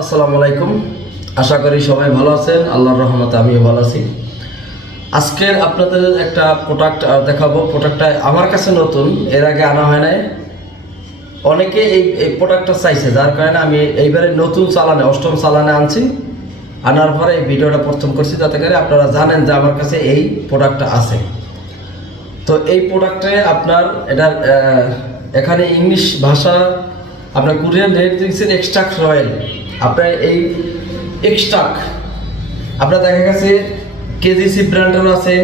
আসসালামু আলাইকুম। আশা করি সবাই ভালো আছেন। আল্লাহর রহমতে আমিও ভালো আছি। আজকের আপনাদের একটা প্রোডাক্ট দেখাবো। প্রোডাক্টটা আমার কাছে নতুন, এর আগে আনা হয় নাই। অনেকে এই এই প্রোডাক্টটা চাইছে, যার কারণে আমি এইবারে নতুন চালানে, অষ্টম চালানে আনছি। আনার পরে এই ভিডিওটা প্রথম করছি, যাতে করে আপনারা জানেন যে আমার কাছে এই প্রোডাক্টটা আছে। তো এই প্রোডাক্টে আপনার, এটার এখানে ইংলিশ ভাষা, আপনার কোরিয়ান রেট দিচ্ছেন এক্সট্রাক রয়্যাল আপনার এই এক্সট্রাক আপনার দেখা গেছে কেজিসি ব্র্যান্ডের আছে।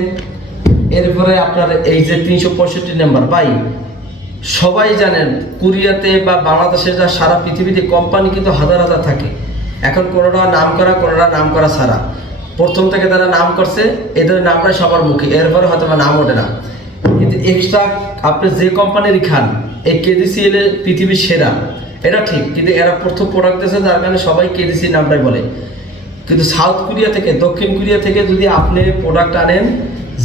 এরপরে আপনার এই যে তিনশো পঁয়ষট্টি নাম্বার বাই সবাই জানেন কোরিয়াতে বা বাংলাদেশে যা সারা পৃথিবীতে কোম্পানি কিন্তু হাজার হাজার থাকে। এখন কোনোটা নাম করা, কোনোটা নাম করা ছাড়া। প্রথম থেকে তারা নাম করছে, এদের নামটা সবার মুখে, এরপরে হয়তো নাম ওঠে না। কিন্তু এক্সট্রা আপনি যে কোম্পানির খান, এই কেজিসিএল পৃথিবীর সেরা। এটা ঠিক, কিন্তু এরা প্রথম প্রোডাক্ট দিয়েছে, যার কারণে সবাই কেজিসি নামটাই বলে। কিন্তু সাউথ কোরিয়া থেকে, দক্ষিণ কোরিয়া থেকে যদি আপনি প্রোডাক্ট আনেন,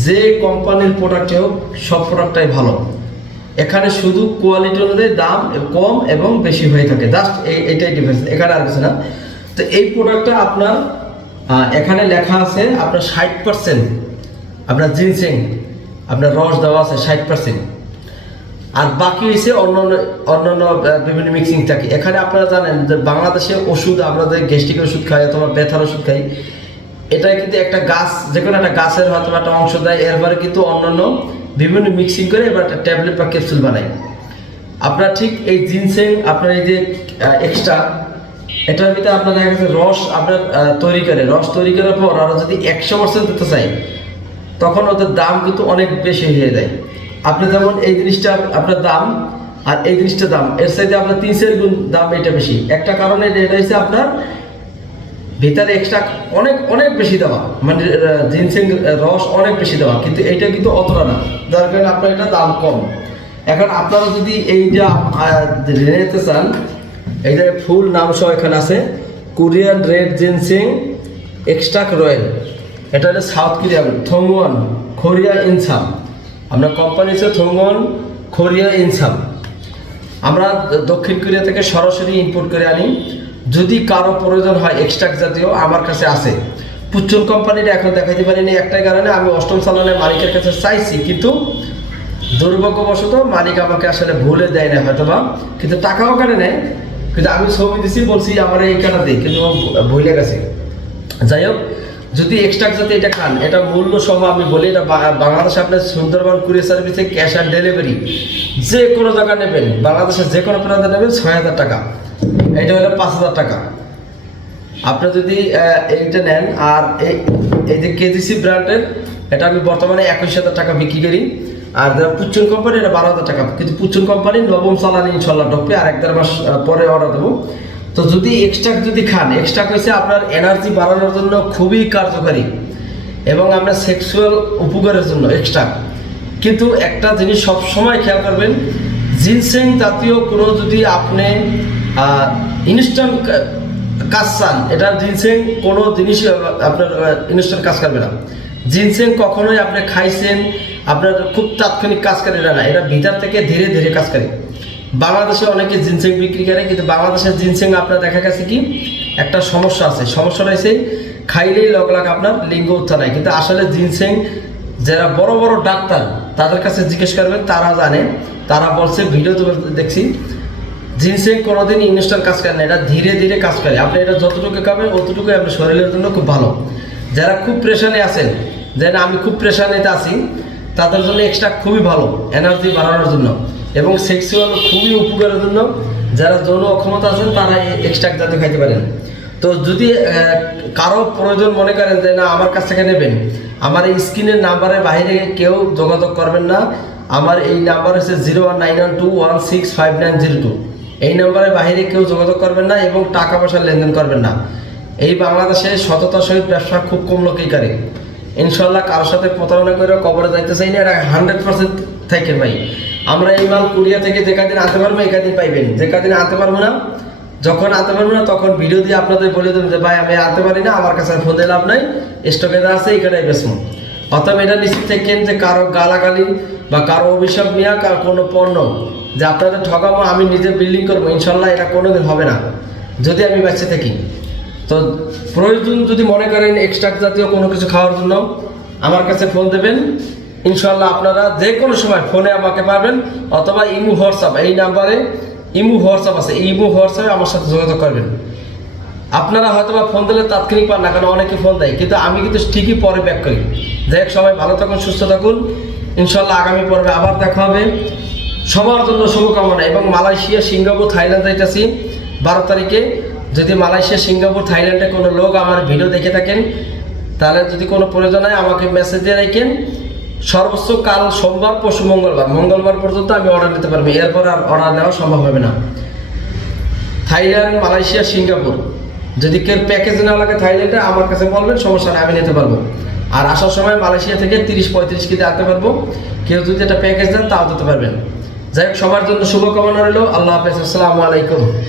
যে কোম্পানির প্রোডাক্টে হোক, সব প্রোডাক্টটাই ভালো। এখানে শুধু কোয়ালিটি অনুযায়ী দাম কম এবং বেশি হয়ে থাকে। জাস্ট এই, এটাই ডিফারেন্স এখানে আর কিছু না। তো এই প্রোডাক্টটা আপনার এখানে লেখা আছে আপনার ষাট পার্সেন্ট আপনার জিনসিং আপনার রস দেওয়া আছে ষাট পার্সেন্ট আর বাকি হয়েছে অন্যান্য অন্যান্য বিভিন্ন মিক্সিং থাকে। এখানে আপনারা জানেন যে বাংলাদেশে ওষুধ, আমরা যে গ্যাস্ট্রিক ওষুধ খাই অথবা ব্যথার ওষুধ খাই এটা কিন্তু একটা গাছ যে কোনো একটা গাছের হয়তো একটা অংশ দেয়, এরপরে কিন্তু অন্যান্য বিভিন্ন মিক্সিং করে এবার একটা ট্যাবলেট বা ক্যাপসুল বানায়। আপনার ঠিক এই জিনসেং আপনার এই যে এক্সট্রা এটার ভিতরে আপনার দেখা গেছে রস আপনার তৈরি করে। রস তৈরি করার পর আরও যদি একশো পার্সেন্ট দিতে চাই তখন ওদের দাম কিন্তু অনেক বেশি হয়ে যায়। আপনি যেমন এই জিনিসটা আপনার দাম আর এই জিনিসটার দাম, এর সাইডে আপনার তিন চার গুণ দাম এটা বেশি। একটা কারণে এটা হচ্ছে আপনার ভিতরে এক্সট্রা অনেক অনেক বেশি দেওয়া। মানে জিনসিং রস অনেক বেশি দেওয়া, কিন্তু এইটা কিন্তু অতটা না। যার কারণে আপনার এটা দাম কম। এখন আপনারা যদি এইটা নিতে চান এইটা ফুল নাম সহ এখানে আছে, Korean red ginseng extract royal এটা হলো সাউথ কোরিয়ান, থংওয়ান, কোরিয়া ইনসাম। আমরা কোম্পানি হচ্ছে থংওয়ান কোরিয়া ইনসাম। আমরা দক্ষিণ কোরিয়া থেকে সরাসরি ইম্পোর্ট করে আনি। যদি কারও প্রয়োজন হয় এক্সট্রাক জাতীয়, আমার কাছে আছে। পুচ্চন কোম্পানির এখন দেখাইতে পারিনি একটাই কারণে, আমি অষ্টম সালানের মালিকের কাছে চাইছি, কিন্তু দুর্ভাগ্যবশত মালিক আমাকে আসলে ভুলে দেয় না হয়তো বা কিন্তু টাকাও কাটে নেয় কিন্তু আমি ছবি দিছি, বলছি, আমার এই কাটা দিই কিন্তু ভুলে গেছে। যাই হোক যদি এক্সট্রা যদি এটা খান, এটা মূল্য সহ আমি বলি, এটা বাংলাদেশে আপনার সুন্দরবন কুরিয়ার সার্ভিসে ক্যাশ অন ডেলিভারি যে কোনো জায়গা নেবেন, বাংলাদেশের যে কোনো প্রান্তে নেবেন ছয় হাজার টাকা। এটা হলো পাঁচ হাজার টাকা। আপনি যদি এইটা নেন, আর এই যে কেজিসি ব্র্যান্ডের এটা আমি বর্তমানে একুশ হাজার টাকা বিক্রি করি। আর যারা পুচ্চন কোম্পানি এটা বারো হাজার টাকা। কিন্তু পুচ্চন কোম্পানি নবম চালানি ইনশাল্লাহ ঢুকবে আর এক দেড় মাস পরে অর্ডার দেবো। তো যদি এক্সট্রা যদি খান এক্সট্রা হয়েছে আপনার এনার্জি বাড়ানোর জন্য খুবই কার্যকারী এবং আমরা সেক্সুয়াল উপকারের জন্য এক্সট্রা কিন্তু একটা জিনিস সব সময় খেয়াল করবেন জিনসেং জাতীয় কোনো যদি আপনি ইনস্ট্যান্ট কাজ চান, এটা জিনসেং কোনো জিনিস আপনার ইনস্ট্যান্ট কাজ করবে না। জিনসেং কখনোই আপনি খাইছেন, আপনার খুব তাৎক্ষণিক কাজ করে না, এটা ভিতর থেকে ধীরে ধীরে কাজ করে। বাংলাদেশে অনেকে জিনসেং বিক্রি করে, কিন্তু বাংলাদেশের জিনসেং আপনার দেখা গেছে কি? একটা সমস্যা আছে। সমস্যা রয়েছে খাইলেই লগ লাগ আপনার লিঙ্গ উত্থান হয়। কিন্তু আসলে জিনসেং যারা বড় বড় ডাক্তার, তাদের কাছে জিজ্ঞেস করবেন, তারা জানে। তারা বলছে, ভিডিও তো দেখছি জিনসেং কোনোদিন ইনস্ট্যান্ট কাজ করে না, এটা ধীরে ধীরে কাজ করে। আপনি এটা যতটুকু খাবেন, অতটুকুই আপনার শরীরের জন্য খুব ভালো। যারা খুব প্রেশানে আছেন যে না আমি খুব প্রেশানেতে আছি, তাদের জন্য এক্সট্রা খুবই ভালো এনার্জি বাড়ানোর জন্য। এবং সেক্সুয়াল খুবই উপকারের জন্য যারা যৌন অক্ষমতা আছেন, তারা এক্সট্রা জাতীয় খাইতে পারেন। তো যদি কারও প্রয়োজন মনে করেন যে, না, আমার কাছ থেকে নেবেন। আমার এই স্ক্রিনের নাম্বারের বাইরে কেউ যোগাযোগ করবেন না। আমার এই নাম্বার হচ্ছে zero one nine one two one six five nine zero two এই নাম্বারের বাইরে কেউ যোগাযোগ করবেন না এবং টাকা পয়সা লেনদেন করবেন না। এই বাংলাদেশে সততার সহিত ব্যবসা খুব কম লোকেই করে। ইনশাল্লাহ কারোর সাথে প্রতারণা করে কবরে যাইতে চাই না, এটা হান্ড্রেড পার্সেন্ট থাকে ভাই। আমরা এই মাল কুরিয়া থেকে যে কাদিন আনতে পারব, এই কাদিন পাইবেন। যে কাদিন আনতে পারব না, যখন আনতে পারব না, তখন ভিডিও দিয়ে আপনাদের বলে দেবেন যে, ভাই, আমি আনতে পারি না, আমার কাছে ফোন দিয়ে লাভ নাই স্টকে আছে এখানেই বেসমো অথবা এটা নিশ্চিত থাকেন যে কারও গালাগালি বা কারও অভিশাপ নেওয়া কারও কোনো পণ্য যে আপনাদের ঠকাবো, আমি নিজে বিল্ডিং করব, ইনশাল্লাহ এটা কোনোদিন হবে না, যদি আমি বেঁচে থাকি। তো প্রয়োজন যদি মনে করেন এক্সট্রা জাতীয় কোনো কিছু খাওয়ার জন্য, আমার কাছে ফোন দেবেন ইনশাল্লাহ আপনারা যে কোনো সময় ফোনে আমাকে পাবেন অথবা ইমু, হোয়াটসঅ্যাপ, এই নাম্বারে ইমু, হোয়াটসঅ্যাপ আছে, ইমু, হোয়াটসঅ্যাপে আমার সাথে যোগাযোগ করবেন। আপনারা হয়তো বা ফোন দিলে তাৎক্ষণিক পান না, কারণ অনেকে ফোন দেয়, কিন্তু আমি কিন্তু ঠিকই পরে ব্যাক করি। যাই সবাই ভালো থাকুন, সুস্থ থাকুন। ইনশাল্লাহ আগামী পর্বে আবার দেখা হবে। সবার জন্য শুভকামনা, এবং মালয়েশিয়া, সিঙ্গাপুর, থাইল্যান্ড যাইতেছি। বারো তারিখে যদি মালয়েশিয়া, সিঙ্গাপুর, থাইল্যান্ডে কোনো লোক আমার ভিডিও দেখে থাকেন, তাহলে যদি কোনো প্রয়োজন হয় আমাকে মেসেজ দিয়ে রাখেন সর্বোচ্চ কাল সোমবার, পরশু মঙ্গলবার। মঙ্গলবার পর্যন্ত আমি অর্ডার নিতে পারব। এরপর আর অর্ডার নেওয়া সম্ভব হবে না। Thailand, Malaysia, Singapore. যদি কেউ প্যাকেজ না লাগে থাইল্যান্ডে, আমার কাছে বলবেন, সমস্যা নেই, আমি নিতে পারব। আর আসার সময় মালয়েশিয়া থেকে তিরিশ, পঁয়ত্রিশ কেজি আনতে পারব। কেউ যদি এটা প্যাকেজ দেন, তাও দিতে পারবেন। যাই হোক, সবার জন্য শুভকামনা রইল। আল্লাহ হাফেজ। আসসালামু আলাইকুম।